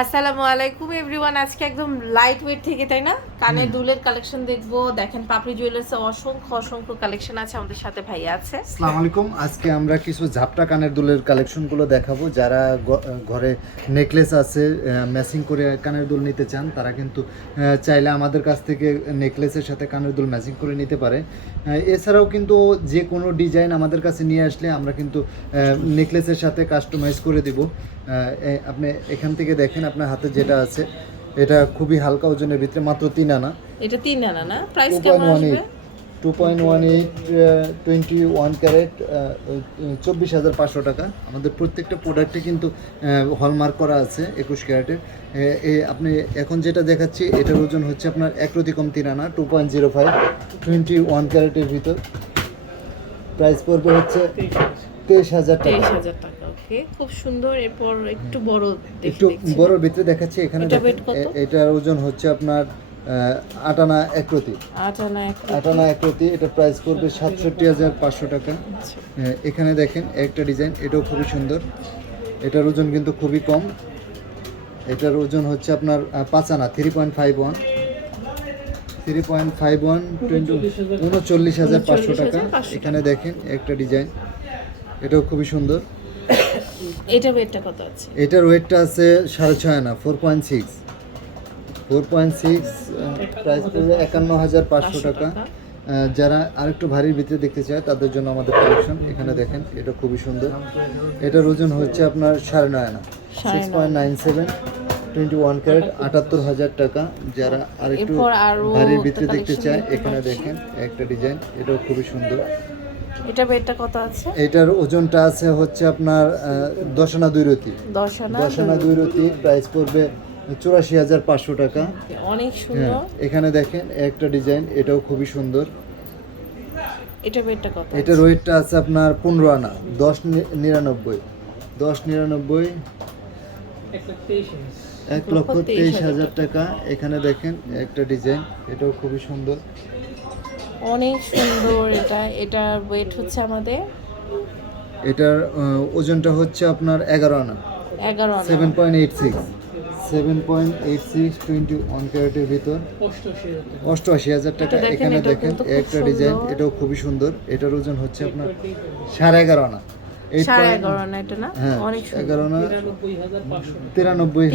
আসসালামু আলাইকুম এভরিওয়ান আজকে একদম লাইট ওয়েট থেকে তাই না? কানের দুলের কালেকশন দেখব। দেখেন পাপড়ি জুয়েলার্সে অসংখ্য অসংখ্য কালেকশন আছে আমাদের সাথে ভাইয়া আছে। আসসালামু আলাইকুম। আজকে আমরা কিছু ঝাপটা কানের দুলের কালেকশনগুলো দেখাবো। যারা ঘরে নেকলেস আছে ম্যাচিং করে কানের দুল নিতে চান তারা কিন্তু চাইলে আমাদের কাছ থেকে নেকলেসের সাথে কানের দুল ম্যাচিং করে নিতে পারে। এছাড়াও কিন্তু যে কোনো ডিজাইন আমাদের কাছে নিয়ে আসলে আমরা কিন্তু নেকলেসের সাথে কাস্টমাইজ করে দিব। আপনি এখান থেকে দেখেন আপনার হাতে যেটা আছে। এটা খুবই হালকা ওজনের ভিতরে মাত্র তিন আনা। এটা তিন আনা না? প্রাইস কেমন আসবে? Two point one eight twenty one carat চব্বিশ হাজার পাঁচশো টাকা। আমাদের প্রত্যেকটা প্রোডাক্টে কিন্তু হলমার্ক করা আছে একুশ ক্যারেটের। আপনি এখন যেটা দেখাচ্ছি এটার ওজন হচ্ছে আপনার এক রতি তিন আনা two point zero five twenty one ক্যারেটের ভিতর। প্রাইস পড়বে হচ্ছে তেইশ হাজার টাকা। ওকে খুব সুন্দর এরপর একটু বড় একটু। বড় ভিতরে দেখাচ্ছি এখানে এটার ওজন হচ্ছে আপনার আটানা এক রতি আট আনা এক আটানা এক রতি এটা প্রাইস পড়বে সাতষট্টি হাজার পাঁচশো টাকা। আচ্ছা। এখানে দেখেন একটা ডিজাইন এটাও খুবই সুন্দর। এটার ওজন কিন্তু খুবই কম। এটার ওজন হচ্ছে আপনার পাঁচ আনা three point five one three point five one twenty উনচল্লিশ হাজার পাঁচশো টাকা। এখানে দেখেন একটা ডিজাইন এটাও খুবই সুন্দর। এটা ওয়েটটা কত আছে? এটার ওয়েটটা আছে সাড়ে ছয় আনা four point six four point six price পড়বে একান্ন হাজার পাঁচশো টাকা। যারা আরেকটু ভারীর ভিতরে দেখতে চায় তাদের জন্য আমাদের কালেকশন এখানে দেখেন এটা খুবই সুন্দর। এটার ওজন হচ্ছে আপনার সাড়ে নয় আনা। Six point nine seven twenty one carat আটাত্তর হাজার টাকা। যারা আরেকটু ভারীর ভিতরে দেখতে চায় এখানে দেখেন একটা ডিজাইন এটাও খুবই সুন্দর। এটা ওয়েটটা কত আছে? এটার ওজনটা আছে হচ্ছে আপনার আহ, দশ আনা দুই রতি। দশ আনা দুই রতি। প্রাইস পড়বে চুরাশি হাজার পাঁচশো টাকা। অনেক হ্যাঁ সুন্দর। এখানে দেখেন একটা ডিজাইন এটাও খুবই সুন্দর। এটা ওয়েটটা কত এটার ওয়েটটা আছে আপনার পনেরো আনা দশ নিরানব্বই। দশ নিরানব্বই এক লক্ষ তেইশ হাজার টাকা। এখানে দেখেন একটা ডিজাইন এটাও খুবই সুন্দর। অনেক সুন্দর এটা এটার ওয়েট হচ্ছে আমাদের এটার ওজনটা হচ্ছে আপনার এগারো আনা। এগারো আনা। Seven point eight six seven point eight six twenty one ক্যারেটের ভিতর। অষ্টআশি হাজার টাকা। এখানে দেখেন একটা ডিজাইন এটাও খুবই সুন্দর। এটার ওজন হচ্ছে আপনার সাড়ে এগারো আনা। আনা হ্যাঁ অনেক সুন্দর। এগারো না তিরানব্বই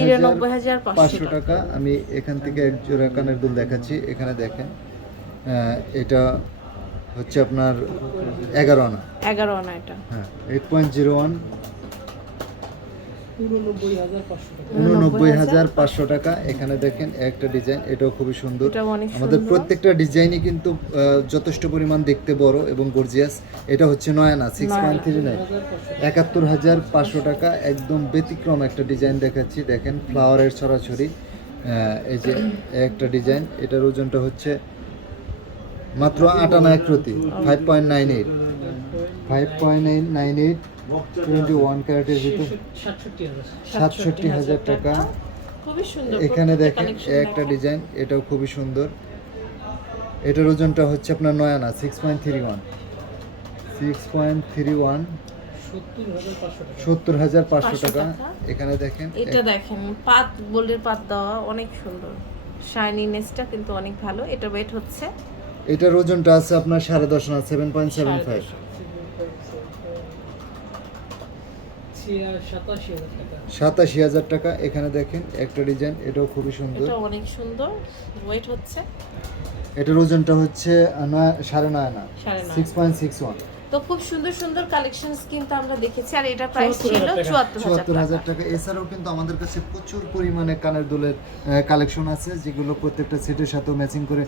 হাজার পাঁচশো টাকা। আমি এখান থেকে এক জোড়া কানের দুল দেখাচ্ছি। এখানে দেখেন এটা হচ্ছে আপনার এগারো আনা। এগারো আনা এটা। হ্যাঁ এইট পয়েন্ট জিরো ওয়ান উননব্বই হাজার পাঁচশো টাকা। এখানে দেখেন একটা ডিজাইন এটাও খুবই সুন্দর। আমাদের প্রত্যেকটা ডিজাইনই কিন্তু যথেষ্ট পরিমাণ দেখতে বড় এবং গর্জিয়াস এটা হচ্ছে নয়ানা সিক্স পয়েন্ট থ্রি নাইন একাত্তর হাজার পাঁচশো টাকা একদম ব্যতিক্রম একটা ডিজাইন দেখাচ্ছি। দেখেন ফ্লাওয়ারের ছড়াছড়ি এই যে একটা ডিজাইন এটার ওজনটা হচ্ছে মাত্র আট আনা এক প্রতি five point nine eight five point nine nine eight twenty one ক্যারেটের ভিতর। সাতষট্টি হাজার টাকা। এখানে দেখেন একটা ডিজাইন এটাও খুবই সুন্দর। এটার ওজনটা হচ্ছে আপনার নয় আনা six point three one six point three one সত্তর হাজার পাঁচশো টাকা। এখানে দেখেন এটা দেখেন পাত বোল্ডের পাত দেওয়া অনেক সুন্দর। শাইনিনেসটা কিন্তু অনেক ভালো। এটা ওয়েট হচ্ছে এটার ওজনটা আছে আপনার সাড়ে দশ না সেভেন পয়েন্ট সেভেন ফাইভ সাতাশি হাজার টাকা। এখানে দেখেন একটা ডিজাইন এটাও খুবই সুন্দর। এটা অনেক সুন্দর ওয়েট হচ্ছে? এটার ওজনটা হচ্ছে না সাড়ে নয় না সিক্স পয়েন্ট সিক্স ওয়ান তো খুব সুন্দর সুন্দর কালেকশনস কিন্তু আমরা দেখেছি আর এটা প্রাইস ছিল চুয়াত্তর হাজার চুয়াত্তর টাকা। এছাড়াও কিন্তু আমাদের কাছে প্রচুর পরিমাণে কানের দুলের কালেকশন আছে যেগুলো প্রত্যেকটা সেটের সাথেও ম্যাচিং করে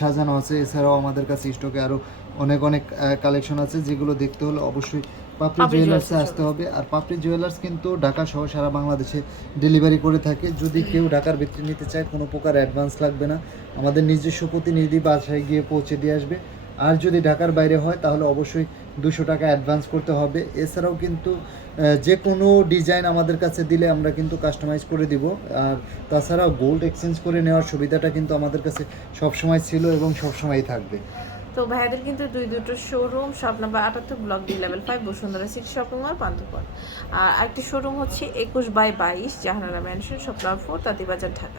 সাজানো আছে। এছাড়াও আমাদের কাছে স্টকে আরও অনেক অনেক কালেকশন আছে যেগুলো দেখতে হলে অবশ্যই পাপড়ি জুয়েলার্সে জুয়েলার্সে আসতে হবে। আর পাপড়ি জুয়েলার্স কিন্তু ঢাকা সহ সারা বাংলাদেশে ডেলিভারি করে থাকে। যদি কেউ ঢাকার ভিতরে নিতে চায় কোনো প্রকার অ্যাডভান্স লাগবে না। আমাদের নিজস্ব প্রতিনিধি বাসায় গিয়ে পৌঁছে দিয়ে আসবে। আর যদি ঢাকার বাইরে হয় তাহলে অবশ্যই দুশো টাকা অ্যাডভান্স করতে হবে। এছাড়াও কিন্তু যে কোনো ডিজাইন আমাদের কাছে দিলে আমরা কিন্তু কাস্টমাইজ করে দিব। আর তাছাড়াও গোল্ড এক্সচেঞ্জ করে নেওয়ার সুবিধাটা কিন্তু আমাদের কাছে সবসময় ছিল এবং সবসময়ই থাকবে। তো ভাইয়াদের কিন্তু দুই দুটো শোরুম শপ নাম্বার আটাত্তর block D level five Bashundhara City shopping mall Panthapath আর একটি শোরুম হচ্ছে একুশ বাই বাইশ, Jahanara mansion shop number four Tantibazar, Dhaka.